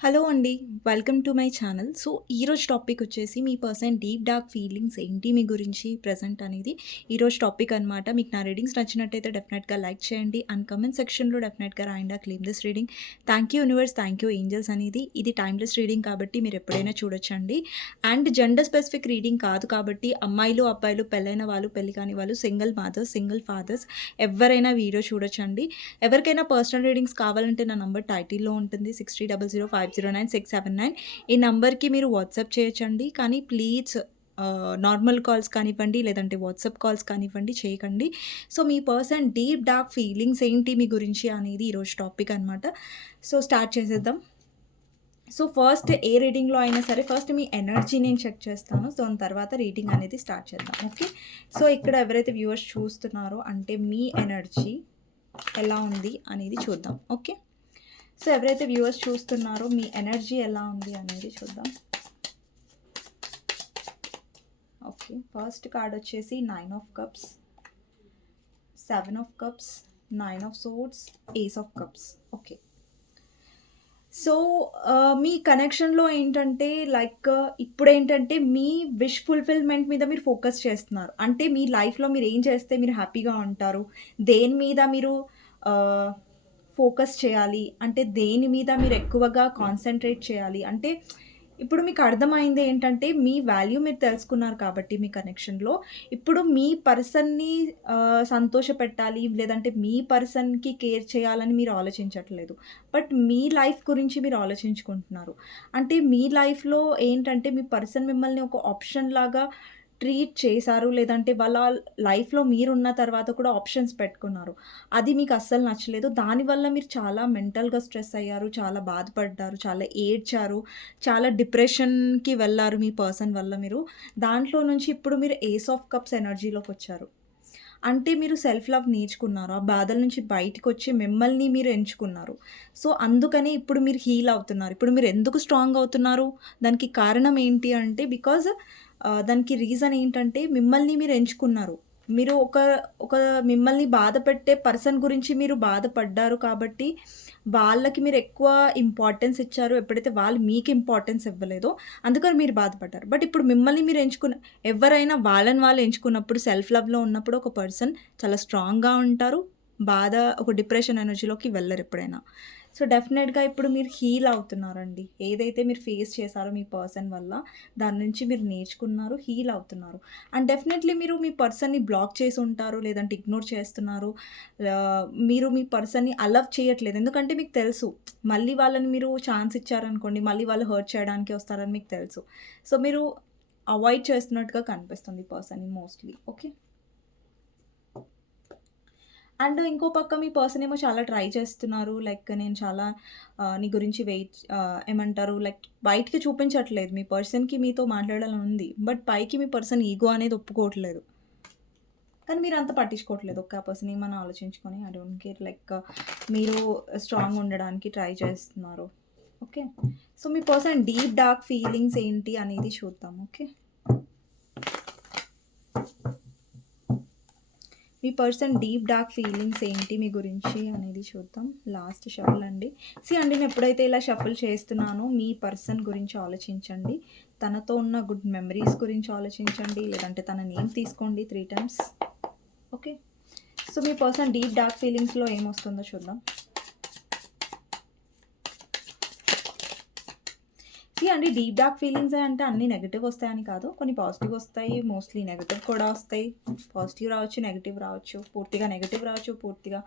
Hello అండి. Welcome to my channel. So, ఈరోజు topic వచ్చేసి మీ పర్సన్ డీప్ డార్క్ ఫీలింగ్స్ ఏంటి మీ గురించి ప్రెజెంట్ అనేది ఈరోజు టాపిక్ అనమాట. మీకు నా రీడింగ్స్ నచ్చినట్టయితే డెఫినెట్‌గా లైక్ చేయండి అండ్ కామెంట్ సెక్షన్‌లో డెఫినెట్‌గా రాయండి claim this reading. Thank you universe, thank you angels అనేది. ఇది టైమ్‌లెస్ రీడింగ్ కాబట్టి మీరు ఎప్పుడైనా చూడొచ్చండి. అండ్ జెండర్ స్పెసిఫిక్ రీడింగ్ కాదు కాబట్టి అమ్మాయిలు, అబ్బాయిలు, పెళ్ళైన వాళ్ళు, పెళ్లి కాని వాళ్ళు, సింగిల్ మదర్స్, సింగిల్ ఫాదర్స్ ఎవ్వరైనా వీడియో చూడొచ్చండి. ఎవరికైనా పర్సనల్ రీడింగ్స్ కావాలంటే నా నంబర్ టైటిల్‌లో ఉంటుంది. 6300509679 ఈ నంబర్‌కి మీరు వాట్సాప్ చేయొచ్చండి. కానీ ప్లీజ్ నార్మల్ కాల్స్ కానివ్వండి, లేదంటే వాట్సాప్ కాల్స్ కానివ్వండి చేయకండి. సో, మీ పర్సన్ డీప్ డార్క్ ఫీలింగ్స్ ఏంటి మీ గురించి అనేది ఈరోజు టాపిక్ అనమాట. సో, స్టార్ట్ చేసేద్దాం. సో, ఫస్ట్ ఏ రీడింగ్‌లో అయినా సరే ఫస్ట్ మీ ఎనర్జీ నేను చెక్ చేస్తాను. సో, దాని తర్వాత రీడింగ్ అనేది స్టార్ట్ చేద్దాం. ఓకే. సో, ఇక్కడ ఎవరైతే వ్యూవర్స్ చూస్తున్నారో అంటే మీ ఎనర్జీ ఎలా ఉంది అనేది చూద్దాం. ఓకే. సో, ఎవరైతే వ్యూవర్స్ చూస్తున్నారో మీ ఎనర్జీ ఎలా ఉంది అనేది చూద్దాం. ఓకే. ఫస్ట్ కార్డ్ వచ్చేసి 9 of cups, 7 of cups, 9 of swords, ace of cups. Okay. So, మీ కనెక్షన్‌లో ఏంటంటే ఇప్పుడేంటంటే మీ విష్ ఫుల్‌ఫిల్‌మెంట్ మీద మీరు ఫోకస్ చేస్తున్నారు. అంటే మీ లైఫ్‌లో మీరేం చేస్తే మీరు హ్యాపీగా ఉంటారు? దేని మీద మీరు ఆహ్, ఫోకస్ చేయాలి? అంటే దేని మీద మీరు ఎక్కువగా కాన్సంట్రేట్ చేయాలి? అంటే ఇప్పుడు మీకు అర్థమైంది ఏంటంటే మీ వాల్యూ మీరు తెలుసుకున్నారు కాబట్టి మీ కనెక్షన్‌లో. ఇప్పుడు మీ పర్సన్‌ని సంతోషపెట్టాలి, లేదంటే మీ పర్సన్‌కి కేర్ చేయాలని మీరు ఆలోచించట్లేదు. బట్ మీ లైఫ్ గురించి మీరు ఆలోచించుకుంటున్నారు. అంటే మీ లైఫ్‌లో ఏంటంటే మీ పర్సన్ మిమ్మల్ని ఒక ఆప్షన్ లాగా ట్రీట్ చేశారు. లేదంటే వాళ్ళ లైఫ్‌లో మీరున్న తర్వాత కూడా ఆప్షన్స్ పెట్టుకున్నారు. అది మీకు అస్సలు నచ్చలేదు. దానివల్ల మీరు చాలా మెంటల్‌గా స్ట్రెస్ అయ్యారు. చాలా బాధపడ్డారు. చాలా ఏడ్చారు. చాలా డిప్రెషన్‌కి వెళ్లారు మీ పర్సన్ వల్ల మీరు. దాంట్లో నుంచి ఇప్పుడు మీరు ఏస్ ఆఫ్ కప్స్ ఎనర్జీలోకొచ్చారు. అంటే మీరు సెల్ఫ్ లవ్ నేర్చుకున్నారు. ఆ బాధల నుంచి బయటికొచ్చి మిమ్మల్ని మీరు ఎంచుకున్నారు. సో, అందుకని ఇప్పుడు మీరు హీల్ అవుతున్నారు. ఇప్పుడు మీరు ఎందుకు స్ట్రాంగ్ అవుతున్నారు? దానికి కారణం ఏంటి అంటే దానికి రీజన్ ఏంటంటే మిమ్మల్ని మీరు ఎంచుకున్నారు. మీరు ఒక మిమ్మల్ని బాధపెట్టే పర్సన్ గురించి మీరు బాధపడ్డారు కాబట్టి, వాళ్ళకి మీరు ఎక్కువ ఇంపార్టెన్స్ ఇచ్చారు. ఎప్పుడైతే వాళ్ళు మీకు ఇంపార్టెన్స్ ఇవ్వలేదో, అందుకని మీరు బాధపడ్డారు. బట్ ఇప్పుడు మిమ్మల్ని మీరు ఎవరైనా వాళ్ళని వాళ్ళు ఎంచుకున్నప్పుడు సెల్ఫ్ లవ్‌లో ఉన్నప్పుడు ఒక పర్సన్ చాలా స్ట్రాంగ్‌గా ఉంటారు. ఒక డిప్రెషన్ ఎనర్జీలోకి వెళ్లరెప్పుడైనా. సో, డెఫినెట్‌గా ఇప్పుడు మీరు హీల్ అవుతున్నారండి. ఏదైతే మీరు ఫేస్ చేసారో మీ పర్సన్ వల్ల, దాని నుంచి మీరు నేర్చుకున్నారు, హీల్ అవుతున్నారు. అండ్ డెఫినెట్‌లీ మీరు మీ పర్సన్‌ని బ్లాక్ చేసుంటారు, లేదంటే ఇగ్నోర్ చేస్తున్నారు. మీరు మీ పర్సన్‌ని అలవ్ చేయట్లేదు. ఎందుకంటే మీకు తెలుసు, మళ్ళీ వాళ్ళని మీరు ఛాన్స్ ఇచ్చారనుకోండి, మళ్ళీ వాళ్ళు హర్ట్ చేయడానికే వస్తారని మీకు తెలుసు. సో, మీరు అవాయిడ్ చేస్తున్నట్టుగా కనిపిస్తుంది ఈ పర్సన్‌ని మోస్ట్‌లీ. ఓకే. అండ్ ఇంకో పక్క మీ పర్సన్ ఏమో చాలా ట్రై చేస్తున్నారు. నేను చాలా నీ గురించి ఏమంటారు బయటికి చూపించట్లేదు. మీ పర్సన్‌కి మీతో మాట్లాడాలని ఉంది. బట్ పైకి మీ పర్సన్ ఈగో అనేది ఒప్పుకోవట్లేదు. కానీ మీరంత పట్టించుకోవట్లేదు. ఒక్క పర్సన్ ఏమన్నా ఆలోచించుకొని ఐ డోంట్ కేర్ మీరు స్ట్రాంగ్‌గా ఉండడానికి ట్రై చేస్తున్నారు. ఓకే. సో, మీ పర్సన్ డీప్ డార్క్ ఫీలింగ్స్ ఏంటి అనేది చూద్దాం. ఓకే. మీ పర్సన్ డీప్ డార్క్ ఫీలింగ్స్ ఏంటి మీ గురించి అనేది చూద్దాం. లాస్ట్ షఫుల్ అండి. నేను ఎప్పుడైతే ఇలా షఫుల్ చేస్తున్నానో మీ పర్సన్ గురించి ఆలోచించండి. తనతో ఉన్న గుడ్ మెమరీస్ గురించి ఆలోచించండి. లేదంటే తన నేమ్ తీసుకోండి 3 టైమ్స్. ఓకే. సో, మీ పర్సన్ డీప్ డార్క్ ఫీలింగ్స్‌లో ఏమొస్తుందో చూద్దాం. అండి, డీప్ డార్క్ ఫీలింగ్స్ అంటే అన్నీ నెగెటివ్ వస్తాయని కాదు. కొన్ని పాజిటివ్ వస్తాయి. మోస్ట్‌లీ నెగెటివ్ కూడా వస్తాయి. పాజిటివ్ రావచ్చు, నెగెటివ్ రావచ్చు. పూర్తిగా నెగెటివ్ రావచ్చు. పూర్తిగా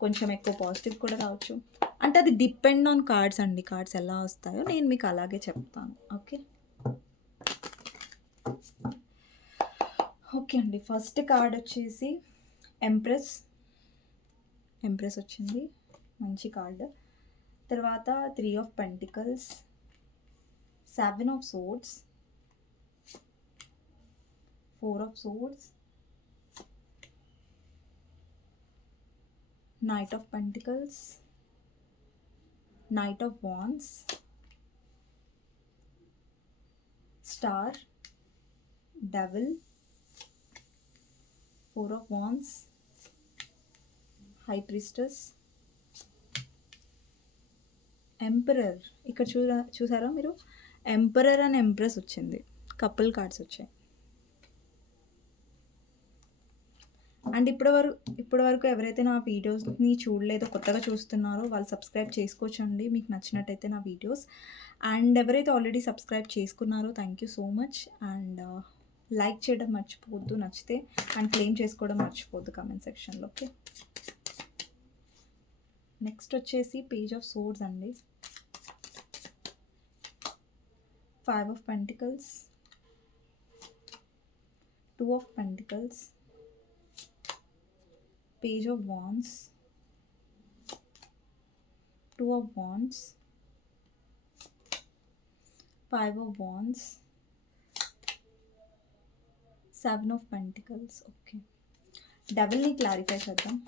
కొంచెం ఎక్కువ పాజిటివ్ కూడా రావచ్చు. అంటే అది డిపెండ్ ఆన్ కార్డ్స్ అండి. కార్డ్స్ ఎలా వస్తాయో నేను మీకు అలాగే చెప్తాను. ఓకే. ఓకే అండి. ఫస్ట్ కార్డ్ వచ్చేసి ఎంప్రెస్. ఎంప్రెస్ వచ్చింది. మంచి కార్డ్. తర్వాత 3 of pentacles, 7 of swords, 4 of swords, Knight of Pentacles, Knight of Wands, Star, Devil, 4 of Wands, High Priestess, emperor ఇక్కడ చూసారా మీరు? ఎంపరర్ అండ్ ఎంప్రెస్ వచ్చింది. కపుల్ కార్డ్స్ వచ్చాయి. అండ్ ఇప్పటి వరకు ఎవరైతే నా వీడియోస్ని చూడలేదో, కొత్తగా చూస్తున్నారో వాళ్ళు సబ్స్క్రైబ్ చేసుకోవచ్చండి మీకు నచ్చినట్టయితే నా వీడియోస్. అండ్ ఎవరైతే ఆల్రెడీ సబ్స్క్రైబ్ చేసుకున్నారో thank you so much. And like చేయడం మర్చిపోవద్దు నచ్చితే, అండ్ క్లెయిమ్ చేసుకోవడం మర్చిపోవద్దు కామెంట్ సెక్షన్లో. ఓకే, నెక్స్ట్ వచ్చేసి పేజ్ ఆఫ్ సోర్డ్స్ అండి. 5 of Pentacles, 2 of Pentacles, Page of Wands, 2 of Wands, 5 of Wands, 7 of Pentacles. Okay, డబుల్ని క్లారిఫై చేద్దాం.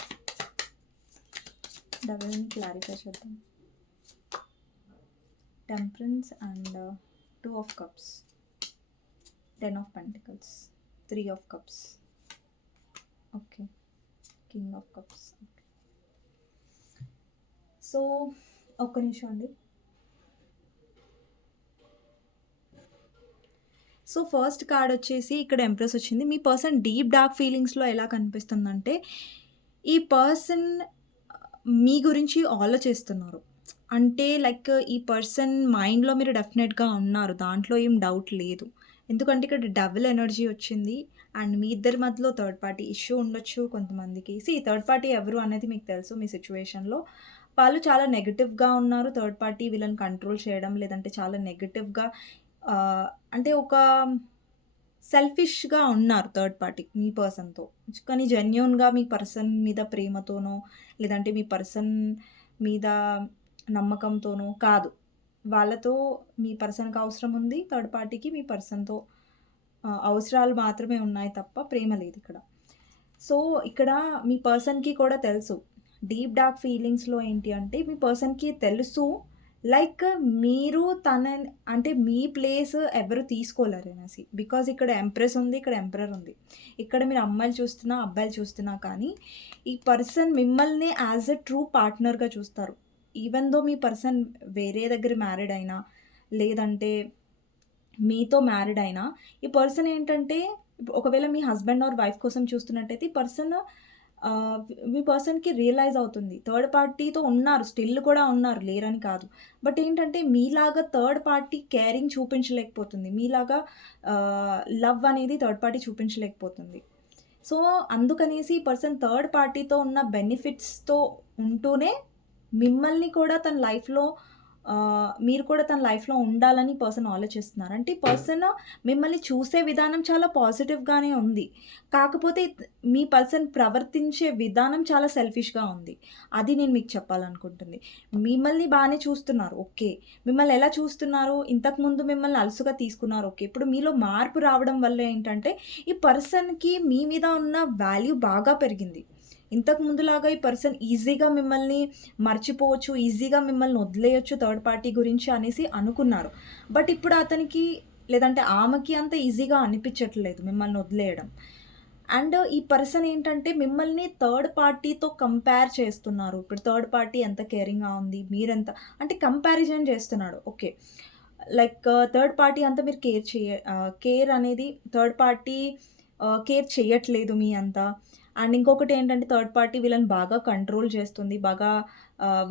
Temperance and 2 of Cups, 10 of Pentacles, 3 of Cups. Okay, King of Cups. Okay, so ఒక్క నిమిషం అండి. So first card వచ్చేసి ఇక్కడ empress వచ్చింది. మీ person deep dark ఫీలింగ్స్లో ఎలా కనిపిస్తుందంటే, ఈ పర్సన్ మీ గురించి ఆలోచిస్తున్నారు. అంటే లైక్ ఈ పర్సన్ మైండ్లో మీరు డెఫినెట్గా ఉన్నారు, దాంట్లో ఏం డౌట్ లేదు. ఎందుకంటే ఇక్కడ డబుల్ ఎనర్జీ వచ్చింది. అండ్ మీ ఇద్దరి మధ్యలో థర్డ్ పార్టీ ఇష్యూ ఉండొచ్చు కొంతమందికి. థర్డ్ పార్టీ ఎవరు అనేది మీకు తెలుసు. మీ సిచ్యువేషన్లో వాళ్ళు చాలా నెగిటివ్గా ఉన్నారు. థర్డ్ పార్టీ వీళ్ళని కంట్రోల్ చేయడం, లేదంటే చాలా నెగిటివ్గా అంటే ఒక సెల్ఫిష్గా ఉన్నారు థర్డ్ పార్టీ మీ పర్సన్తో. కానీ జెన్యూన్గా మీ పర్సన్ మీద ప్రేమతోనో, లేదంటే మీ పర్సన్ మీద నమ్మకంతోనో కాదు. వాళ్ళతో మీ పర్సన్కి అవసరం ఉంది, థర్డ్ పార్టీకి మీ పర్సన్తో అవసరాలు మాత్రమే ఉన్నాయి తప్ప ప్రేమ లేదు ఇక్కడ. సో ఇక్కడ మీ పర్సన్కి కూడా తెలుసు డీప్ డార్క్ ఫీలింగ్స్లో ఏంటి అంటే, మీ పర్సన్కి తెలుసు లైక్ మీరు అంటే మీ ప్లేస్ ఎవరు తీసుకోలేరు అనేసి. బికాజ్ ఇక్కడ ఎంప్రెస్ ఉంది, ఇక్కడ ఎంపరర్ ఉంది. ఇక్కడ మీరు అమ్మాయిలు చూస్తున్నా, అబ్బాయిలు చూస్తున్నా, కానీ ఈ పర్సన్ మిమ్మల్ని యాజ్ ఎ ట్రూ పార్ట్నర్గా చూస్తారు. ఈవెన్ దో మీ పర్సన్ వేరే దగ్గర మ్యారీడ్ అయినా, లేదంటే మీతో మ్యారీడ్ అయినా, ఈ పర్సన్ ఏంటంటే ఒకవేళ మీ హస్బెండ్ ఆర్ వైఫ్ కోసం చూస్తున్నట్టయితే ఈ పర్సన్ మీ పర్సన్కి రియలైజ్ అవుతుంది థర్డ్ పార్టీతో ఉన్నారు, స్టిల్ కూడా ఉన్నారు, లేరని కాదు. బట్ ఏంటంటే మీలాగా థర్డ్ పార్టీ కేరింగ్ చూపించలేకపోతుంది, మీలాగా లవ్ అనేది థర్డ్ పార్టీ చూపించలేకపోతుంది. సో అందుకనేసి ఈ పర్సన్ థర్డ్ పార్టీతో ఉన్న బెనిఫిట్స్తో ఉంటూనే మిమ్మల్ని కూడా తన లైఫ్లో మీరు కూడా తన లైఫ్లో ఉండాలని పర్సన్ ఆలోచిస్తున్నారు. అంటే ఈ పర్సన్ మిమ్మల్ని చూసే విధానం చాలా పాజిటివ్గానే ఉంది, కాకపోతే మీ పర్సన్ ప్రవర్తించే విధానం చాలా సెల్ఫిష్గా ఉంది. అది నేను మీకు చెప్పాలనుకుంటుంది. మిమ్మల్ని బాగానే చూస్తున్నారు, ఓకే. మిమ్మల్ని ఎలా చూస్తున్నారు? ఇంతకుముందు మిమ్మల్ని అలుసుగా తీసుకున్నారు, ఓకే. ఇప్పుడు మీలో మార్పు రావడం వల్ల ఏంటంటే ఈ పర్సన్కి మీ మీద ఉన్న వాల్యూ బాగా పెరిగింది. ఇంతకు ముందులాగా ఈ పర్సన్ ఈజీగా మిమ్మల్ని మర్చిపోవచ్చు, ఈజీగా మిమ్మల్ని వదిలేయచ్చు థర్డ్ పార్టీ గురించి అనేసి అనుకున్నారు. బట్ ఇప్పుడు అతనికి లేదంటే ఆమెకి అంత ఈజీగా అనిపించట్లేదు మిమ్మల్ని వదిలేయడం. అండ్ ఈ పర్సన్ ఏంటంటే మిమ్మల్ని థర్డ్ పార్టీతో కంపేర్ చేస్తున్నారు. ఇప్పుడు థర్డ్ పార్టీ ఎంత కేరింగ్గా ఉంది, మీరెంత అంటే కంపారిజన్ చేస్తున్నాడు. ఓకే, లైక్ థర్డ్ పార్టీ అంతా మీరు కేర్ అనేది థర్డ్ పార్టీ కేర్ చేయట్లేదు మీ అంతా. అండ్ ఇంకొకటి ఏంటంటే థర్డ్ పార్టీ వీళ్ళని బాగా కంట్రోల్ చేస్తుంది, బాగా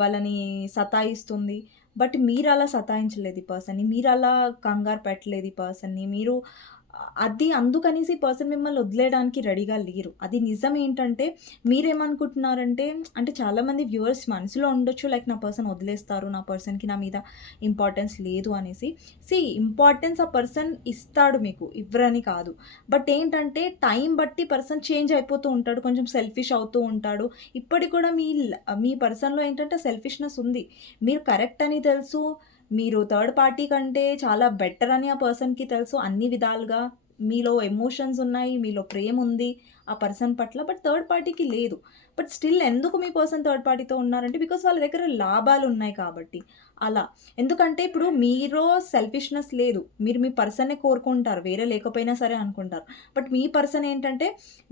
వాళ్ళని సతాయిస్తుంది. బట్ మీరు అలా సతాయించలేదు ఈ పర్సన్ని, మీరు అలా కంగారు పెట్టలేదు ఈ పర్సన్ని. మీరు అది అందుకనేసి ఈ పర్సన్ మిమ్మల్ని వదిలేయడానికి రెడీగా లేరు. అది నిజం. ఏంటంటే మీరేమనుకుంటున్నారంటే, అంటే చాలామంది వ్యూవర్స్ మనసులో ఉండొచ్చు లైక్ నా పర్సన్ వదిలేస్తారు, నా పర్సన్కి నా మీద ఇంపార్టెన్స్ లేదు అనేసి. ఇంపార్టెన్స్ ఆ పర్సన్ ఇస్తాడు మీకు, ఇవ్వరని కాదు. బట్ ఏంటంటే టైం బట్టి పర్సన్ చేంజ్ అయిపోతూ ఉంటాడు, కొంచెం సెల్ఫిష్ అవుతూ ఉంటాడు. ఇప్పటికి కూడా మీ పర్సన్లో ఏంటంటే సెల్ఫిష్నెస్ ఉంది. మీరు కరెక్ట్ అని తెలుసు, మీరు థర్డ్ పార్టీ కంటే చాలా బెటర్ అని ఆ పర్సన్కి తెలుసు. అన్ని విధాలుగా మీలో ఎమోషన్స్ ఉన్నాయి, మీలో ప్రేమ ఉంది ఆ పర్సన్ పట్ల. బట్ థర్డ్ పార్టీకి లేదు. బట్ స్టిల్ ఎందుకు మీ పర్సన్ థర్డ్ పార్టీతో ఉన్నారంటే బికాస్ వాళ్ళ దగ్గర లాభాలు ఉన్నాయి కాబట్టి అలా. ఎందుకంటే ఇప్పుడు మీలో సెల్ఫిష్నెస్ లేదు, మీరు మీ పర్సన్నే కోరుకుంటారు, వేరే లేకపోయినా సరే అనుకుంటారు. బట్ మీ పర్సన్ ఏంటంటే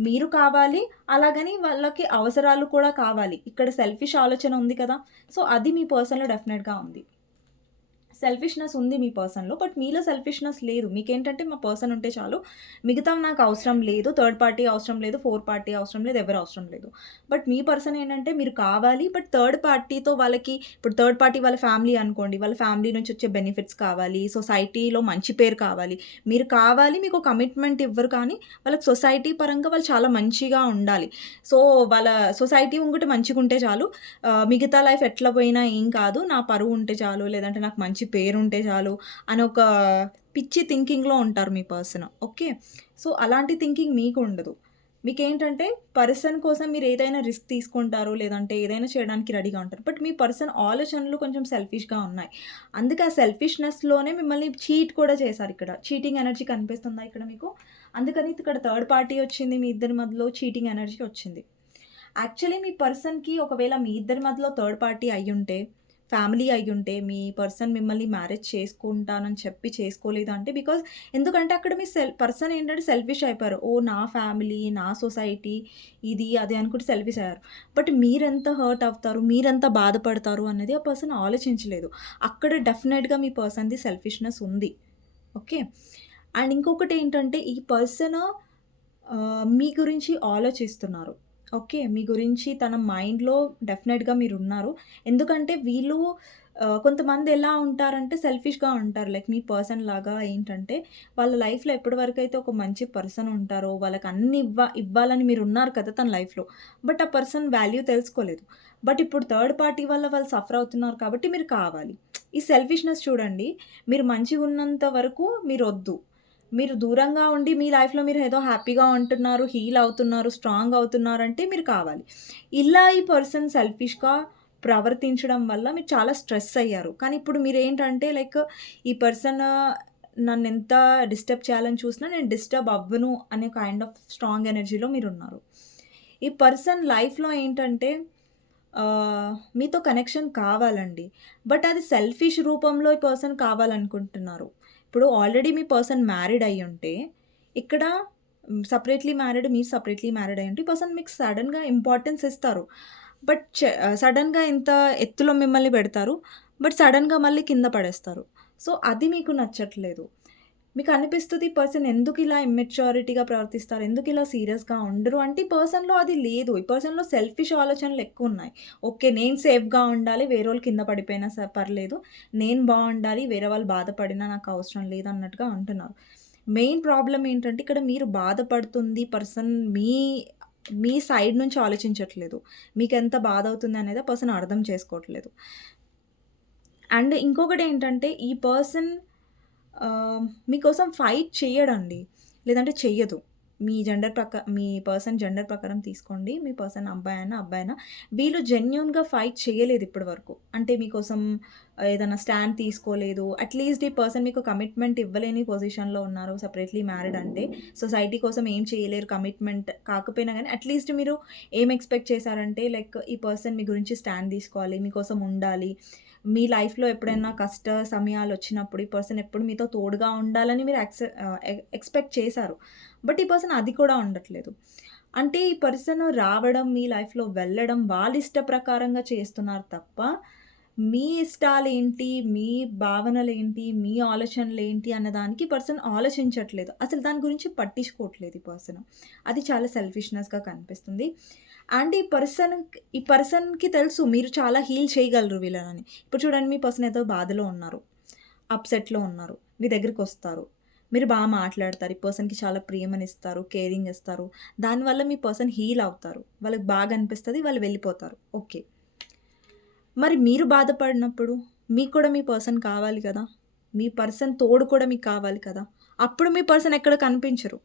మీరు కావాలి, అలాగని వాళ్ళకి అవసరాలు కూడా కావాలి. ఇక్కడ సెల్ఫిష్ ఆలోచన ఉంది కదా. సో అది మీ పర్సన్లో డెఫినెట్గా ఉంది. సెల్ఫిష్‌నెస్ ఉంది మీ పర్సన్‌లో. బట్ మీలో సెల్ఫిష్‌నెస్ లేదు. మీకేంటంటే మా పర్సన్ ఉంటే చాలు. మిగతావి నాకు అవసరం లేదు. థర్డ్ పార్టీ అవసరం లేదు. ఫోర్త్ పార్టీ అవసరం లేదు. ఎవరు అవసరం లేదు. బట్ మీ పర్సన్ ఏంటంటే మీరు కావాలి. బట్ థర్డ్ పార్టీతో వాళ్ళకి ఇప్పుడు థర్డ్ పార్టీ వాళ్ళ ఫ్యామిలీ అనుకోండి. వాళ్ళ ఫ్యామిలీ నుంచి వచ్చే బెనిఫిట్స్ కావాలి. సొసైటీలో మంచి పేరు కావాలి. మీరు కావాలి. మీకు కమిట్మెంట్ ఇవ్వరు కానీ వాళ్ళకి సొసైటీ పరంగా వాళ్ళు చాలా మంచిగా ఉండాలి. సో, వాళ్ళ సొసైటీ ముంగిట మంచిగుంటే చాలు. మిగతా లైఫ్ ఎట్లా పోయినా ఏం కాదు. నా పరువు ఉంటే చాలు, లేదంటే నాకు మంచి పేరుంటే చాలు అని ఒక పిచ్చి థింకింగ్‌లో ఉంటారు మీ పర్సన్. ఓకే. సో, అలాంటి థింకింగ్ మీకుండదు. మీకేంటంటే పర్సన్ కోసం మీరు ఏదైనా రిస్క్ తీసుకుంటారు, లేదంటే ఏదైనా చేయడానికి రెడీగా ఉంటారు. బట్ మీ పర్సన్ ఆలోచనలు కొంచెం సెల్ఫిష్‌గా ఉన్నాయి. అందుకే ఆ సెల్ఫిష్‌నెస్‌లోనే మిమ్మల్ని చీట్ కూడా చేశారిక్కడ. చీటింగ్ ఎనర్జీ కనిపిస్తుందా ఇక్కడ మీకు? అందుకని ఇక్కడ థర్డ్ పార్టీ వచ్చింది. మీ ఇద్దరి మధ్యలో చీటింగ్ ఎనర్జీ వచ్చింది. యాక్చువల్లీ మీ పర్సన్‌కి ఒకవేళ మీ ఇద్దరి మధ్యలో థర్డ్ పార్టీ అయ్యుంటే, ఫ్యామిలీ అయ్యుంటే, మీ పర్సన్ మిమ్మల్ని మ్యారేజ్ చేసుకుంటానని చెప్పి చేసుకోలేదు అంటే ఎందుకంటే అక్కడ మీ పర్సన్ ఏంటంటే సెల్ఫిష్ అయిపోయారు. ఓహ్! నా ఫ్యామిలీ, నా సొసైటీ ఇది, అది అనుకుంటే సెల్ఫిష్ అయ్యారు. బట్ మీరెంత హర్ట్ అవుతారు, మీరెంత బాధపడతారు అనేది ఆ పర్సన్ ఆలోచించలేదు. అక్కడ డెఫినెట్‌గా మీ పర్సన్‌ది సెల్ఫిష్‌నెస్ ఉంది. ఓకే. అండ్ ఇంకొకటేంటంటే ఈ పర్సన్ మీ గురించి ఆలోచిస్తున్నారు. ఓకే. మీ గురించి తన మైండ్‌లో డెఫినెట్‌గా మీరున్నారు. ఎందుకంటే వీళ్ళు కొంతమంది ఎలా ఉంటారంటే సెల్ఫిష్‌గా ఉంటారు. లైక్ మీ పర్సన్ లాగా ఏంటంటే వాళ్ళ లైఫ్‌లో ఎప్పటివరకైతే ఒక మంచి పర్సన్ ఉంటారో వాళ్ళకి అన్నీ ఇవ్వాలని మీరున్నారు కదా తన లైఫ్‌లో. బట్ ఆ పర్సన్ వాల్యూ తెలుసుకోలేదు. బట్ ఇప్పుడు థర్డ్ పార్టీ వల్ల వాళ్ళు సఫర్ అవుతున్నారు కాబట్టి మీరు కావాలి. ఈ సెల్ఫిష్‌నెస్ చూడండి. మీరు మంచిగున్నంత వరకు మీరొద్దు. మీరు దూరంగా ఉండి మీ లైఫ్‌లో మీరు ఏదో హ్యాపీగా ఉంటున్నారు, హీల్ అవుతున్నారు, స్ట్రాంగ్ అవుతున్నారంటే మీరు కావాలి. ఇలా ఈ పర్సన్ సెల్ఫిష్‌గా ప్రవర్తించడం వల్ల మీరు చాలా స్ట్రెస్ అయ్యారు. కానీ ఇప్పుడు మీరేంటంటే లైక్ ఈ పర్సన్ నన్నెంత డిస్టర్బ్ చేయాలని చూసినా నేను డిస్టర్బ్ అవ్వను అనే కైండ్ ఆఫ్ స్ట్రాంగ్ ఎనర్జీలో మీరున్నారు. ఈ పర్సన్ లైఫ్‌లో ఏంటంటే మీతో కనెక్షన్ కావాలండి. బట్ అది సెల్ఫిష్ రూపంలో ఈ పర్సన్ కావాలనుకుంటున్నారు. ఇప్పుడు ఆల్రెడీ మీ పర్సన్ మ్యారీడ్ అయ్యుంటే, ఇక్కడ సెపరేట్‌లీ మ్యారీడ్, మీరు సెపరేట్‌లీ మ్యారీడ్ అయ్యుంటే, ఈ పర్సన్ మీకు సడెన్‌గా ఇంపార్టెన్స్ ఇస్తారు. బట్ సడెన్‌గా ఇంత ఎత్తులో మిమ్మల్ని పెడతారు. బట్ సడెన్‌గా మళ్ళీ కింద పడేస్తారు. సో, అది మీకు నచ్చట్లేదు. మీకనిపిస్తది ఈ పర్సన్ ఎందుకిలా ఇమ్మెచ్యూరిటీగా ప్రవర్తిస్తారు? ఎందుకిలా సీరియస్‌గా ఉండరు? అంటే ఈ పర్సన్‌లో అది లేదు. ఈ పర్సన్‌లో సెల్ఫిష్ ఆలోచనలెక్కువున్నాయి. ఓకే. నేను సేఫ్‌గా ఉండాలి. వేరోళ్ళు కింద పడిపోయినా పర్లేదు. నేను బావుండాలి. వేరే వాళ్ళు బాధపడినా నాకవసరం లేదన్నట్టుగా ఉంటున్నారు. మెయిన్ ప్రాబ్లమ్ ఏంటంటే ఇక్కడ మీరు బాధపడుతుంది పర్సన్ మీ సైడ్ నుంచి ఆలోచించట్లేదు. మీకెంత బాధవుతుందనేది ఆ పర్సన్ అర్థం చేసుకోవట్లేదు. అండ్ ఇంకొకటేంటంటే ఈ పర్సన్ మీకోసం ఫైట్ చెయ్యడండి. లేదంటే చెయ్యదు. మీ పర్సన్ జెండర్ ప్రకారం తీసుకోండి. మీ పర్సన్ అబ్బాయైనా, అబ్బాయైనా వీళ్ళు జెన్యూన్‌గా ఫైట్ చేయలేదు ఇప్పటి వరకు. అంటే మీకోసం ఏదైనా స్టాండ్ తీసుకోలేదు. అట్‌లీస్ట్ ఈ పర్సన్ మీకు కమిట్మెంట్ ఇవ్వలేని పొజిషన్‌లో ఉన్నారు. సెపరేట్‌లీ మ్యారీడ్ అంటే సొసైటీ కోసం ఏం చేయలేరు కమిట్మెంట్ కాకపోయినా గానీ అట్‌లీస్ట్ మీరు ఏం ఎక్స్‌పెక్ట్ చేశారంటే లైక్ ఈ పర్సన్ మీ గురించి స్టాండ్ తీసుకోవాలి. మీకోసం ఉండాలి. మీ లైఫ్‌లో ఎప్పుడైనా కష్ట సమయాలొచ్చినప్పుడు ఈ పర్సన్ ఎప్పుడు మీతో తోడుగా ఉండాలని మీరు ఎక్స్‌పెక్ట్ చేశారు. బట్ ఈ పర్సన్ అది కూడా ఉండట్లేదు. అంటే ఈ పర్సన్ రావడం, మీ లైఫ్‌లో వెళ్ళడం వాళ్ళ ఇష్ట ప్రకారంగా చేస్తున్నారు తప్ప, మీ ఇష్టాలేంటి, మీ భావనలేంటి, మీ ఆలోచనలేంటి అన్న దానికి పర్సన్ ఆలోచించట్లేదు. అసలు దాని గురించి పట్టించుకోవట్లేదు ఈ పర్సన్. అది చాలా సెల్ఫిష్‌నెస్‌గా కనిపిస్తుంది. అండ్ ఈ పర్సన్‌కి తెలుసు మీరు చాలా హీల్ చేయగలరు వీళ్ళనని. ఇప్పుడు చూడండి మీ పర్సన్ ఏదో బాధలో ఉన్నారు. అప్‌సెట్‌లో ఉన్నారు. మీ దగ్గరికొస్తారు. మీరు మాట్లాడతారు. ఈ పర్సన్‌కి చాలా ప్రేమనిస్తారు, కేరింగ్ ఇస్తారు. దానివల్ల మీ పర్సన్ హీల్ అవుతారు. వాళ్ళకి బాగా అనిపిస్తది. వాళ్ళు వెళ్ళిపోతారు. ఓకే. మరి మీరు బాధపడినప్పుడు మీకు కూడా మీ పర్సన్ కావాలి కదా! మీ పర్సన్ తోడు కూడా మీకు కావాలి కదా! అప్పుడు మీ పర్సన్ ఎక్కడ కనిపించరు.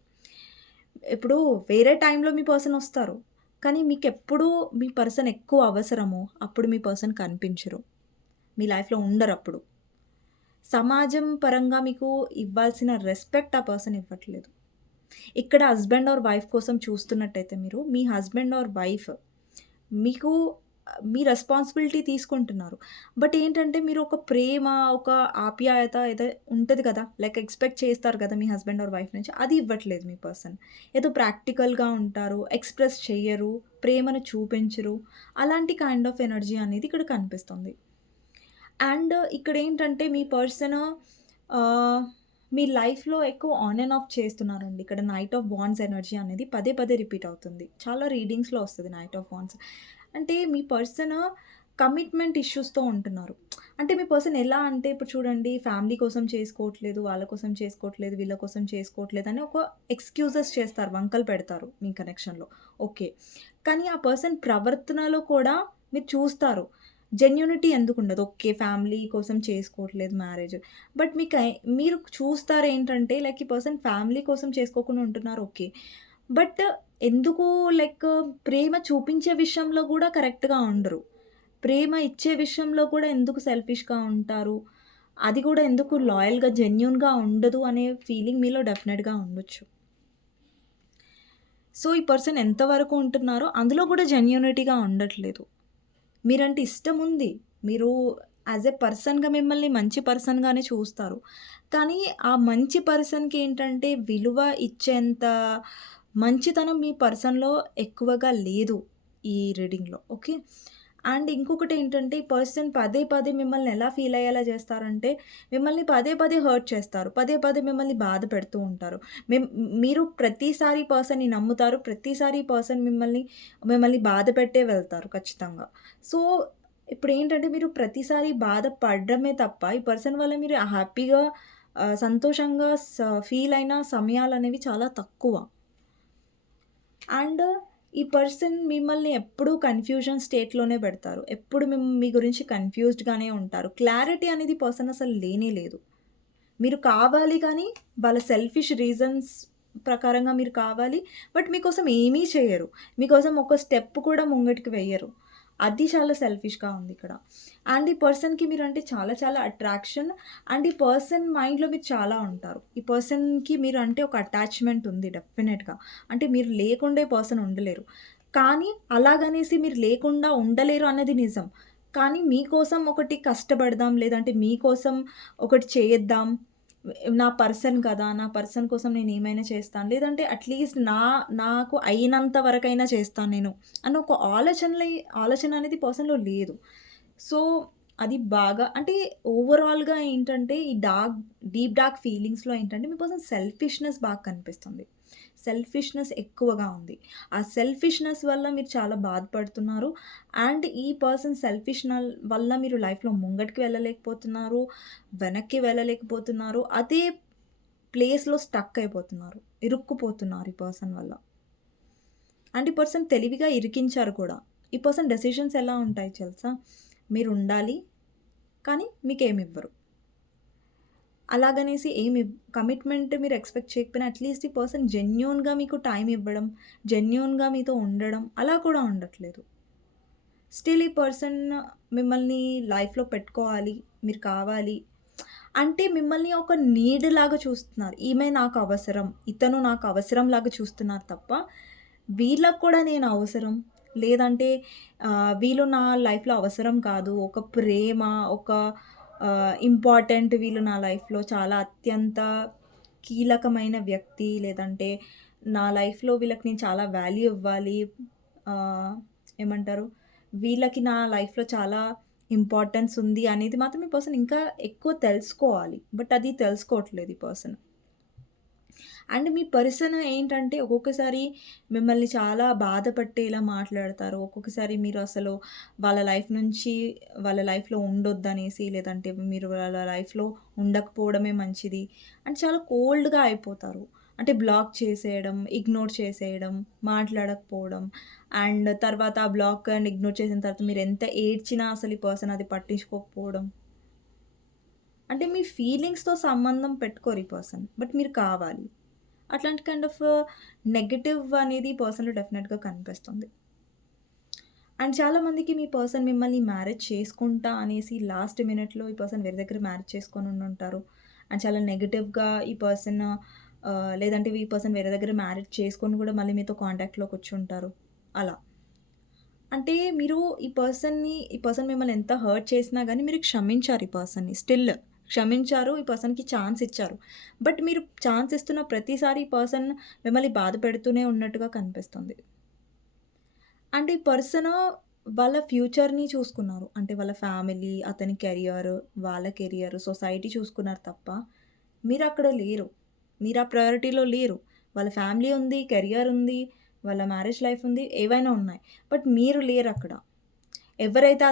ఇప్పుడు వేరే టైంలో మీ పర్సన్ ఒస్తారు. కానీ మీకెప్పుడు మీ పర్సన్ ఎక్కువ అవసరమో అప్పుడు మీ పర్సన్ కనిపించరు. మీ లైఫ్‌లో ఉండరప్పుడు. సమాజం పరంగా మీకు ఇవ్వాల్సిన రెస్పెక్ట్ ఆ పర్సన్ ఇవ్వట్లేదు. ఇక్కడ హస్బెండ్ ఆర్ వైఫ్ కోసం చూస్తున్నట్టయితే మీరు, మీ హస్బెండ్ ఆర్ వైఫ్ మీకు మీ రెస్పాన్సిబిలిటీ తీసుకుంటున్నారు. బట్ ఏంటంటే మీరు ఒక ప్రేమ, ఒక ఆప్యాయత ఏదో ఉంటది కదా! లైక్ ఎక్స్‌పెక్ట్ చేస్తారు కదా! మీ హస్బెండ్ ఆర్ వైఫ్ నుంచి. అది ఇవ్వట్లేదు మీ పర్సన్. ఏదో ప్రాక్టికల్‌గా ఉంటారు. ఎక్స్‌ప్రెస్ చెయ్యరు. ప్రేమను చూపించరు. అలాంటి కైండ్ ఆఫ్ ఎనర్జీ అనేది ఇక్కడ కనిపిస్తుంది. అండ్ ఇక్కడేంటంటే మీ పర్సన్ ఆహ్, మీ లైఫ్‌లో ఎక్కువ ఆన్ అండ్ ఆఫ్ చేస్తున్నారండి. ఇక్కడ నైట్ ఆఫ్ వాండ్స్ ఎనర్జీ అనేది పదే పదే రిపీట్ అవుతుంది. చాలా రీడింగ్స్‌లో వస్తది నైట్ ఆఫ్ వాండ్స్. అంటే మీ పర్సన్ కమిట్మెంట్ ఇష్యూస్‌తో ఉంటున్నారు. అంటే మీ పర్సన్ ఎలా అంటే ఇప్పుడు చూడండి ఫ్యామిలీ కోసం చేసుకోవట్లేదు, వాళ్ళ కోసం చేసుకోవట్లేదు, వీళ్ళ కోసం చేసుకోవట్లేదు అని ఒక ఎక్స్‌క్యూజెస్ చేస్తారు. వంకలు పెడతారు మీ కనెక్షన్‌లో. ఓకే. కానీ ఆ పర్సన్ ప్రవర్తనలో కూడా మీరు చూస్తారు. జెన్యూనిటీ ఎందుకుండదు? ఓకే. ఫ్యామిలీ కోసం చేసుకోవట్లేదు మ్యారేజ్. బట్ మీరు చూస్తారేంటంటే లైక్ ఈ పర్సన్ ఫ్యామిలీ కోసం చేసుకోకుండా ఉంటున్నారు ఓకే. బట్ ఎందుకు లైక్ ప్రేమ చూపించే విషయంలో గూడా కరెక్ట్‌గా ఉండరు. ప్రేమ ఇచ్చే విషయంలో కూడా ఎందుకు సెల్ఫిష్‌గా ఉంటారు? అది గూడా ఎందుకు లాయల్‌గా, జెన్యూన్‌గా ఉండదు అనే ఫీలింగ్ మీలో డెఫినెట్‌గా ఉండొచ్చు. సో, ఈ పర్సన్ ఎంత వరకు ఉంటున్నారో అందులో గూడా జెన్యూనిటీగా ఉండట్లేదు. మీరంటే ఇష్టముంది. మీరు యాస్ ఎ పర్సన్‌గా మిమ్మల్ని మంచి పర్సన్‌గానే చూస్తారు. కానీ ఆ మంచి పర్సన్‌కి ఏంటంటే విలువ ఇచ్చేంత మంచితనం మీ పర్సన్‌లో ఎక్కువగా లేదు ఈ రీడింగ్‌లో. ఓకే. అండ్ ఇంకొకటేంటంటే ఈ పర్సన్ పదే పదే మిమ్మల్ని ఎలా ఫీల్ అయ్యేలా చేస్తారంటే మిమ్మల్ని పదే పదే హర్ట్ చేస్తారు. పదే పదే మిమ్మల్ని బాధ పెడుతూ ఉంటారు. మీరు ప్రతిసారి పర్సన్‌ని నమ్ముతారు. ప్రతిసారి ఈ పర్సన్ మిమ్మల్ని బాధ పెట్టే వెళ్తారు ఖచ్చితంగా. సో, ఇప్పుడేంటంటే మీరు ప్రతిసారి బాధపడడమే తప్ప, ఈ పర్సన్ వల్ల మీరు హ్యాపీగా సంతోషంగా ఫీల్ అయిన సమయాలనేవి చాలా తక్కువ. అండ్ ఈ పర్సన్ మిమ్మల్ని ఎప్పుడూ కన్‌ఫ్యూజన్ స్టేట్‌లోనే పెడతారు. ఎప్పుడు మీ గురించి కన్‌ఫ్యూజ్డ్‌గానే ఉంటారు. క్లారిటీ అనేది పర్సన్ అసలు లేనే లేదు. మీరు కావాలి గానీ, వాళ్ళ సెల్ఫిష్ రీజన్స్ ప్రకారంగా మీరు కావాలి. బట్ మీకోసం ఏమీ చేయరు. మీకోసం ఒక స్టెప్ కూడా ముంగటికి వెయ్యరు. అది చాలా సెల్ఫిష్‌గా ఉందిక్కడ. అండ్ ఈ పర్సన్‌కి మీరంటే చాలా చాలా అట్రాక్షన్ అండ్ ఈ పర్సన్ మైండ్‌లో మీరు చాలా ఉంటారు. ఈ పర్సన్‌కి మీరంటే ఒక అటాచ్‌మెంట్ ఉంది డెఫినెట్‌గా. అంటే మీరు లేకుండా ఈ పర్సన్ ఉండలేరు. కానీ అలాగనేసి మీరు లేకుండా ఉండలేరు అన్నది నిజం. కానీ మీకోసం ఒకటి కష్టపడదాం, లేదంటే మీకోసం ఒకటి చేద్దాం. నా పర్సన్ కదా! నా పర్సన్ కోసం నేనేమైనా చేస్తాను. లేదంటే అట్‌లీస్ట్ నాకు అయినంత వరకైనా చేస్తాను నేను. అన్న ఒక ఆలోచన అనేది పర్సన్‌లో లేదు. సో, అది బాగా అంటే ఓవరాల్‌గా ఏంటంటే ఈ డీప్ డార్క్ ఫీలింగ్స్‌లో ఏంటంటే మీ పర్సన్ సెల్ఫిష్‌నెస్ బాగా కనిపిస్తుంది. సెల్ఫిష్‌నెస్ ఎక్కువగా ఉంది. ఆ సెల్ఫిష్‌నెస్ వల్ల మీరు చాలా బాధపడుతున్నారు. అండ్ ఈ పర్సన్ వల్ల మీరు లైఫ్‌లో ముంగటికి వెళ్ళలేకపోతున్నారు. వెనక్కి వెళ్ళలేకపోతున్నారు. అదే ప్లేస్‌లో స్టక్ అయిపోతున్నారు. ఇరుక్కుపోతున్నారు ఈ పర్సన్ వల్ల. అండ్ ఈ పర్సన్ తెలివిగా ఇరికించారు కూడా. ఈ పర్సన్ డెసిషన్స్ ఎలా ఉంటాయి తెలుసా? మీరుండాలి, కానీ మీకేమివ్వరు. అలాగనేసి కమిట్మెంట్ మీరు ఎక్స్‌పెక్ట్ చేయకపోయినా అట్‌లీస్ట్ ఈ పర్సన్ జెన్యూన్‌గా మీకు టైమ్ ఇవ్వడం, జెన్యూన్‌గా మీతో ఉండడం అలా కూడా ఉండట్లేదు. స్టిల్ ఈ పర్సన్ మిమ్మల్ని లైఫ్‌లో పెట్టుకోవాలి, మీరు కావాలి అంటే మిమ్మల్ని ఒక నీడ్ లాగా చూస్తున్నారు. ఈమె నాకు అవసరం, ఇతను నాకు అవసరం లాగా చూస్తున్నారు తప్ప, వీళ్ళకి కూడా నేను అవసరం. లేదంటే వీళ్ళు నా లైఫ్‌లో అవసరం కాదు. ఒక ప్రేమ, ఒక ఇంపార్టెంట్ వీళ్ళు నా లైఫ్‌లో చాలా అత్యంత కీలకమైన వ్యక్తి. లేదంటే నా లైఫ్‌లో వీళ్ళకి నేను చాలా వాల్యూ ఇవ్వాలి. ఆహ్, ఏమంటారు? వీళ్ళకి నా లైఫ్‌లో చాలా ఇంపార్టెన్స్ ఉంది అనేది మాత్రం ఈ పర్సన్ ఇంకా ఎక్కువ తెలుసుకోవాలి. బట్ అది తెలుసుకోవట్లేదు ఈ పర్సన్. అండ్ మీ పర్సన్ ఏంటంటే ఒక్కొక్కసారి మిమ్మల్ని చాలా బాధ పెట్టేలా మాట్లాడతారు. ఒక్కొక్కసారి మీరు అసలు వాళ్ళ లైఫ్ నుంచి వాళ్ళ లైఫ్‌లో ఉండొద్దనేసి లేదంటే మీరు వాళ్ళ లైఫ్‌లో ఉండకపోవడమే మంచిది అని చాలా కోల్డ్‌గా అయిపోతారు. అంటే బ్లాక్ చేసేయడం, ఇగ్నోర్ చేసేయడం, మాట్లాడకపోవడం అండ్ తర్వాత ఆ బ్లాక్ అండ్ ఇగ్నోర్ చేసిన తర్వాత మీరెంత ఏడ్చినా అసలు ఈ పర్సన్ అది పట్టించుకోకపోవడం. అంటే మీ ఫీలింగ్స్‌తో సంబంధం పెట్టుకోరు ఈ పర్సన్. బట్ మీరు కావాలి. అట్లాంటి కైండ్ ఆఫ్ నెగెటివ్ అనేది ఈ పర్సన్‌లో డెఫినెట్‌గా కనిపిస్తుంది. అండ్ చాలామందికి మీ పర్సన్ మిమ్మల్ని మ్యారేజ్ చేసుకుంటా అనేసి లాస్ట్ మినిట్‌లో ఈ పర్సన్ వేరే దగ్గర మ్యారేజ్ చేసుకొని ఉండుంటారు. అండ్ చాలా నెగెటివ్‌గా ఈ పర్సన్ లేదంటే ఈ పర్సన్ వేరే దగ్గర మ్యారేజ్ చేసుకొని కూడా మళ్ళీ మీతో కాంటాక్ట్‌లోకొచ్చుంటారు. అలా. అంటే మీరు ఈ పర్సన్ మిమ్మల్ని ఎంత హర్ట్ చేసినా గాని మీరు క్షమించారు ఈ పర్సన్‌ని. స్టిల్ క్షమించారు. ఈ పర్సన్‌కి ఛాన్స్ ఇచ్చారు. బట్ మీరు ఛాన్స్ ఇస్తున్న ప్రతిసారి ఈ పర్సన్ మిమ్మల్ని బాధ పెడుతూనే ఉన్నట్టుగా కనిపిస్తుంది. అంటే ఈ పర్సను వాళ్ళ ఫ్యూచర్‌ని చూసుకున్నారు. అంటే వాళ్ళ ఫ్యామిలీ, అతని కెరియర్, వాళ్ళ కెరియర్, సొసైటీ చూసుకున్నారు తప్ప మీరక్కడ లేరు. మీరు ఆ ప్రయారిటీలో లేరు. వాళ్ళ ఫ్యామిలీ ఉంది, కెరియర్ ఉంది, వాళ్ళ మ్యారేజ్ లైఫ్ ఉంది, ఏవైనా ఉన్నాయి. బట్ మీరు లేరక్కడ. ఎవరైతే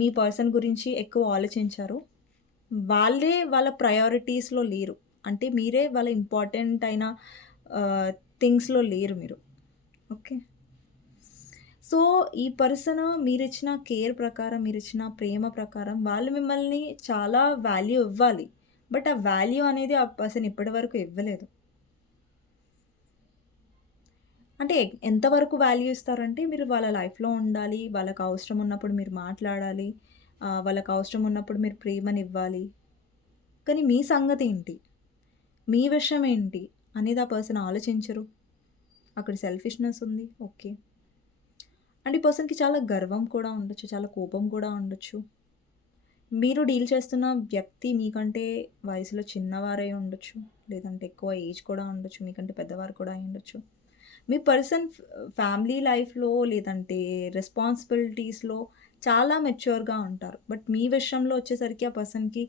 మీ పర్సన్ గురించి ఎక్కువ ఆలోచించారో వాళ్ళే వాళ్ళ ప్రయారిటీస్‌లో లేరు. అంటే మీరే వాళ్ళ ఇంపార్టెంట్ అయిన థింగ్స్‌లో లేరు మీరు. ఓకే. సో, ఈ పర్సన్ మీరిచ్చిన కేర్ ప్రకారం, మీరిచ్చిన ప్రేమ ప్రకారం వాళ్ళు మిమ్మల్ని చాలా వాల్యూ ఇవ్వాలి. బట్ ఆ వాల్యూ అనేది ఆ పర్సన్ ఇప్పటి వరకు ఇవ్వలేదు. అంటే ఎంతవరకు వాల్యూ ఇస్తారంటే మీరు వాళ్ళ లైఫ్‌లో ఉండాలి. వాళ్ళకి అవసరం ఉన్నప్పుడు మీరు మాట్లాడాలి. వాళ్ళకి అవసరం ఉన్నప్పుడు మీరు ప్రేమనివ్వాలి. కానీ మీ సంగతేంటి? మీ విషయం ఏంటి? అనేది ఆ పర్సన్ ఆలోచించరు. అక్కడ సెల్ఫిష్‌నెస్ ఉంది. ఓకే. అండ్ ఈ పర్సన్‌కి చాలా గర్వం కూడా ఉండొచ్చు. చాలా కోపం కూడా ఉండొచ్చు. మీరు డీల్ చేస్తున్న వ్యక్తి మీకంటే వయసులో చిన్నవారై ఉండొచ్చు. లేదంటే ఎక్కువ ఏజ్ కూడా ఉండొచ్చు. మీకంటే పెద్దవారు కూడా అయ్యుండొచ్చు. మీ పర్సన్ ఫ్యామిలీ లైఫ్‌లో లేదంటే రెస్పాన్సిబిలిటీస్‌లో చాలా మెచ్యూర్‌గా ఉంటారు. బట్ మీ విషయంలో వచ్చేసరికి ఆ పర్సన్‌కి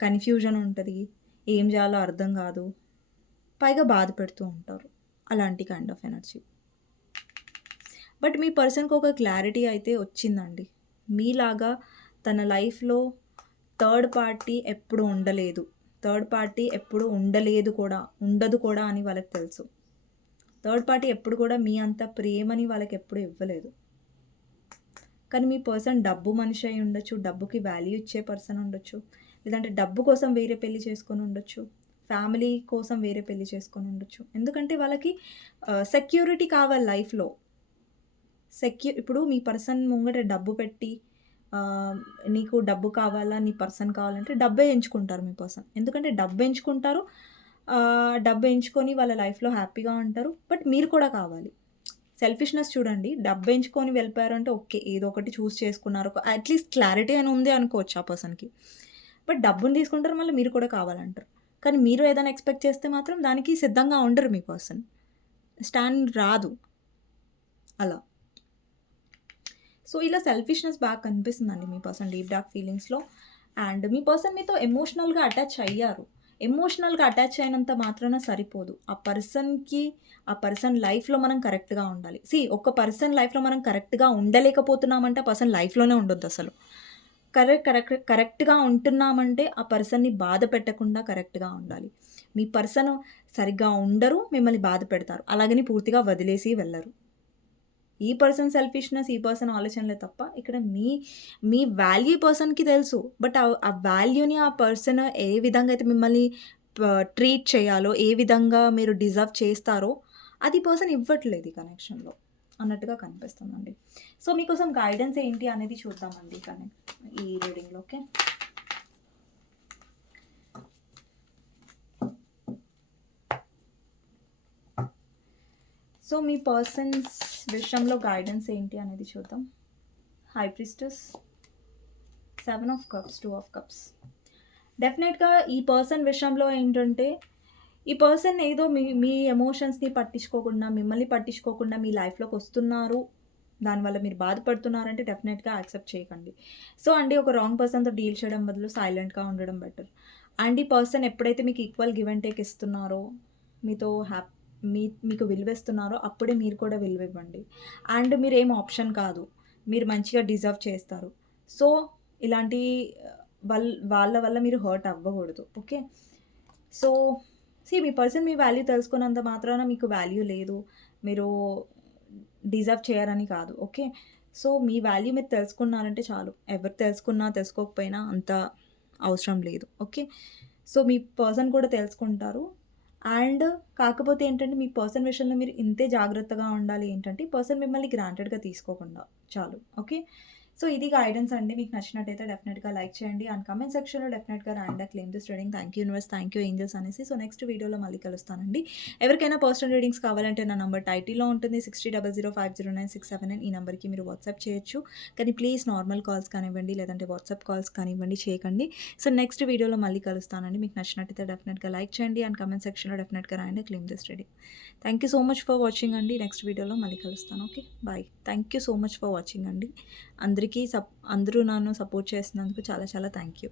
కన్‌ఫ్యూజన్ ఉంటది. ఏం జేయాలో అర్థం గాదు. పైగా బాధ పెడుతూ ఉంటారు. అలాంటి కైండ్ ఆఫ్ ఎనర్జీ. బట్ మీ పర్సన్‌కి ఒక క్లారిటీ అయితే వచ్చిందండి. మీలాగా తన లైఫ్‌లో థర్డ్ పార్టీ ఎప్పుడు ఉండలేదు. థర్డ్ పార్టీ ఎప్పుడు ఉండలేదు కూడా, ఉండదు కూడా అని వాళ్ళకి తెలుసు. థర్డ్ పార్టీ ఎప్పుడు కూడా మీ అంత ప్రేమని వాళ్ళకెప్పుడు ఇవ్వలేదు. కానీ మీ పర్సన్ డబ్బు మనిషి అయి ఉండొచ్చు. డబ్బుకి వాల్యూ ఇచ్చే పర్సన్ ఉండొచ్చు. లేదంటే డబ్బు కోసం వేరే పెళ్లి చేసుకొని ఉండొచ్చు. ఫ్యామిలీ కోసం వేరే పెళ్లి చేసుకొని ఉండొచ్చు. ఎందుకంటే వాళ్ళకి సెక్యూరిటీ కావాలి లైఫ్‌లో. ఇప్పుడు మీ పర్సన్ ముంగట డబ్బు పెట్టి నీకు డబ్బు కావాలా? నీ పర్సన్ కావాలంటే డబ్బే ఎంచుకుంటారు మీ పర్సన్. ఎందుకంటే డబ్బు ఎంచుకుంటారు. డబ్బు ఎంచుకొని వాళ్ళ లైఫ్‌లో హ్యాపీగా ఉంటారు. బట్ మీరు కూడా కావాలి. సెల్ఫిష్‌నెస్ చూడండి. డబ్బు ఎంచుకొని వెళ్ళిపోయారంటే ఓకే. ఏదో ఒకటి చూజ్ చేసుకున్నారు. అట్‌లీస్ట్ క్లారిటీ అని ఉంది అనుకోవచ్చు ఆ పర్సన్‌కి. బట్ డబ్బుని తీసుకుంటారు మళ్ళీ మీరు కూడా కావాలంటారు. కానీ మీరు ఏదైనా ఎక్స్‌పెక్ట్ చేస్తే మాత్రం దానికి సిద్ధంగా ఉండరు మీ పర్సన్. స్టాండ్ రాదు. అలా. సో, ఇలా సెల్ఫిష్‌నెస్ బాగా కనిపిస్తుందండి మీ పర్సన్ డీప్ డార్క్ ఫీలింగ్స్‌లో. అండ్ మీ పర్సన్ మీతో ఎమోషనల్‌గా అటాచ్ అయ్యారు. ఎమోషనల్‌గా అటాచ్ అయినంత మాత్రాన సరిపోదు. ఆ పర్సన్ లైఫ్‌లో మనం కరెక్ట్‌గా ఉండాలి. ఒక పర్సన్ లైఫ్‌లో మనం కరెక్ట్‌గా ఉండలేకపోతున్నామంటే ఆ పర్సన్ లైఫ్‌లోనే ఉండొద్దసలు. కరెక్ట్‌గా ఉంటున్నామంటే ఆ పర్సన్‌ని బాధ పెట్టకుండా కరెక్ట్‌గా ఉండాలి. మీ పర్సన్ సరిగ్గా ఉండరు, మిమ్మల్ని బాధ పెడతారు. అలాగని పూర్తిగా వదిలేసి వెళ్లరు. ఈ పర్సన్ సెల్ఫిష్‌నెస్, ఈ పర్సన్ ఆలోచనలే తప్ప ఇక్కడ మీ వాల్యూ పర్సన్‌కి తెలుసు. బట్ ఆ వాల్యూని ఆ పర్సన్ ఏ విధంగా అయితే మిమ్మల్ని ట్రీట్ చేయాలో, ఏ విధంగా మీరు డిజర్వ్ చేస్తారో, అది పర్సన్ ఇవ్వట్లేదు ఈ కనెక్షన్‌లో అన్నట్టుగా కనిపిస్తుందండి. సో, మీకోసం గైడెన్స్ ఏంటి అనేది చూద్దామండి ఈ రీడింగ్‌లో. ఓకే. సో, మీ పర్సన్స్ విషయంలో గైడెన్స్ ఏంటి అనేది చూద్దాం. High priestess, 7 of cups, 2 of cups. డెఫినెట్‌గా ఈ పర్సన్ విషయంలో ఏంటంటే, ఈ పర్సన్ ఏదో మీ ఎమోషన్స్‌ని పట్టించుకోకుండా, మిమ్మల్ని పట్టించుకోకుండా మీ లైఫ్‌లోకొస్తున్నారు. దానివల్ల మీరు బాధపడుతున్నారంటే డెఫినెట్‌గా యాక్సెప్ట్ చేయకండి. సో, అండి ఒక రాంగ్ పర్సన్‌తో డీల్ చేయడం బదులు సైలెంట్‌గా ఉండడం బెటర్. అండ్ ఈ పర్సన్ ఎప్పుడైతే మీకు ఈక్వల్ గివ్ అండ్ టేక్ ఇస్తున్నారో, మీతో మీకు విలువిస్తున్నారో అప్పుడే మీరు కూడా విలువివ్వండి. అండ్ మీరేం ఆప్షన్ కాదు. మీరు మంచిగా డిజర్వ్ చేస్తారు. సో, ఇలాంటి వాళ్ళ వల్ల మీరు హర్ట్ అవ్వకూడదు. ఓకే. సో, మీ పర్సన్ మీ వాల్యూ తెలుసుకున్నంత మాత్రాన మీకు వాల్యూ లేదు. మీరు డిజర్వ్ చేయరని కాదు. ఓకే. సో, మీ వాల్యూ మీరు తెలుసుకున్నారంటే చాలు. ఎవరు తెలుసుకున్నా, తెలుసుకోకపోయినా అంత అవసరం లేదు. ఓకే. సో, మీ పర్సన్ కూడా తెలుసుకుంటారు. అండ్ కాకపోతే ఏంటంటే, మీ పర్సన్ విషయంలో మీరు ఇంతే జాగ్రత్తగా ఉండాలి ఏంటంటే, పర్సన్ మిమ్మల్ని గ్రాంటెడ్‌గా తీసుకోకుండా చాలు. ఓకే. సో, ఇది గైడెన్స్ అండి. మీకు నచ్చినట్టయితే డెఫినెట్‌గా లైక్ చేయండి. అండ్ కామెంట్ సెక్షన్‌లో డెఫినెట్‌గా రాండా claim this reading. Thank you universe, thank you angels అనేసి. సో, నెక్స్ట్ వీడియోలో మళ్ళీ కలుస్తానండి. ఎవరికైనా పర్సనల్ రీడింగ్స్ కావాలంటే నా నంబర్ టైటిల్‌లో ఉంటుంది. 6000509679 ఈ నంబర్‌కి మీరు వాట్సాప్ చేయొచ్చు. కానీ ప్లీజ్ నార్మల్ కాల్స్ కానివ్వండి, లేదంటే వాట్సాప్ కాల్స్ కానివ్వండి చేయకండి. సో, నెక్స్ట్ వీడియోలో మళ్ళీ కలుస్తానండి. మీకు నచ్చినట్టయితే డెఫినెట్‌గా లైక్ చేయండి. అండ్ కామెంట్ సెక్షన్‌లో డెఫినెట్‌గా రాయండి claim this reading. Thank you so much for watching అండి. నెక్స్ట్ వీడియోలో మళ్ళీ కలుస్తాను. Okay. Bye. Thank you so much for watching అండి. అందరూ నన్ను సపోర్ట్ చేసినందుకు చాలా చాలా థ్యాంక్ యూ.